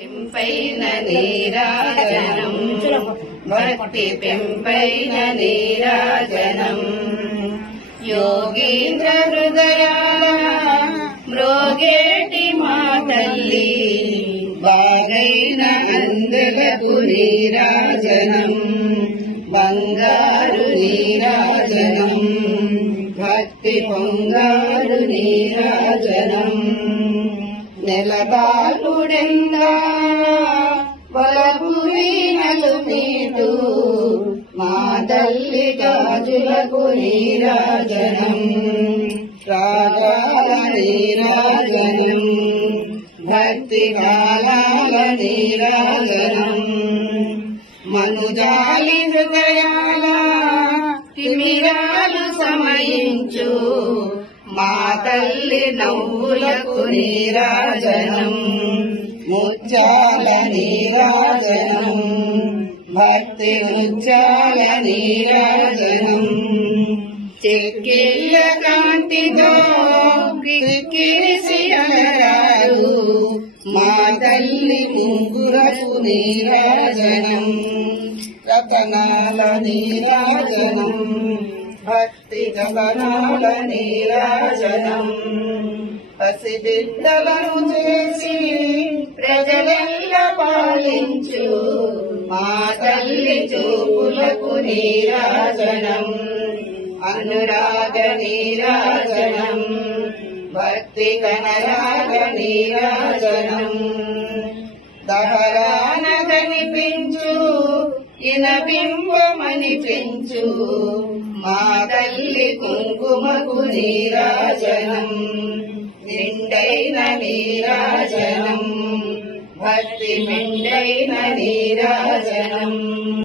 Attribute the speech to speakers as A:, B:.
A: పెంపైన నీరాజనం. భక్తి పెంపైన నీరాజనం. యోగీంద్ర హృదయాల మ్రోగేటి మా తల్లి. బాగైన అందలకు నీరాజనం. బంగారు నీరాజనం. భక్తి పొంగారు నీరాజనం. నెలబాలుడెంగా వలపురి నలుమీటు మా తల్లి గాజులకు నీరాజనం. రాగాల నీరాజనం భక్తి కాలాల నీరాజనం. మనుజాలి హృదయాలా మా తల్లి నవ్వులకు నీరాజనం ముచ్చాల నీరాజనం భక్తి ముత్యాల నీరాజనం. చెక్కిళ్ళ కాంతితో కిక్కిరిసి అలరారు మా తల్లి ముంగురకు నీరాజనం రతనాల నీరాజనం. భక్తి గగనాల నీరాజనం పసిబిడ్డలను చేసి ప్రజలెల్ల పాలించు. మా తల్లి చూపులకు నీరాజనం. అనురాగ నీరాజనం. భక్తి కనరాగ నీరాజనం. దహ ఇనబింబమని పెంచు. మా తల్లి కుంకుమకు నీరాజనం. నిండైన నీరాజనం. భక్తి మెండైన నీరాజనం.